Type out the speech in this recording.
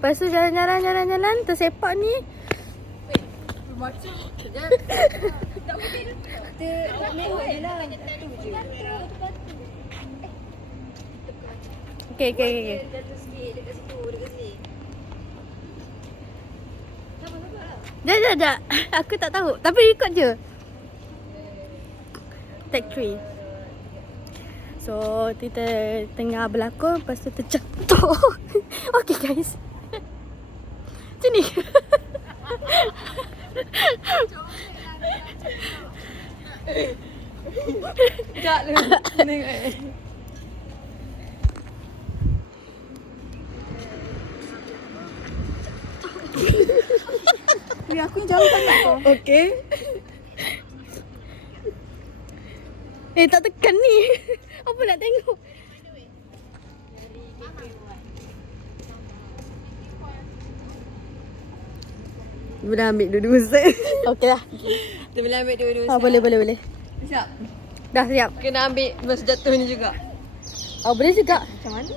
Lepas tu jalan-jalan tersepak ni. Macam tak mungkin. Kita tak tengok je lah. Okay. Jatuh sikit dekat situ, dekat sini. Sekejap. Aku tak tahu. Tapi record je. Take 3. So, kita tengah berlakon. Lepas tu terjatuh. Okay guys. Sini. Tak lah. Tengok. Aku yang jauh sangat kau. Okay. Tak tekan ni. Apa nak tengok? Dia boleh ambil dua-dua set. Okay lah. Dia boleh ambil dua-dua. Boleh. Siap. Dah siap. Kena ambil masa jatuh ni juga. Boleh juga. Macam mana?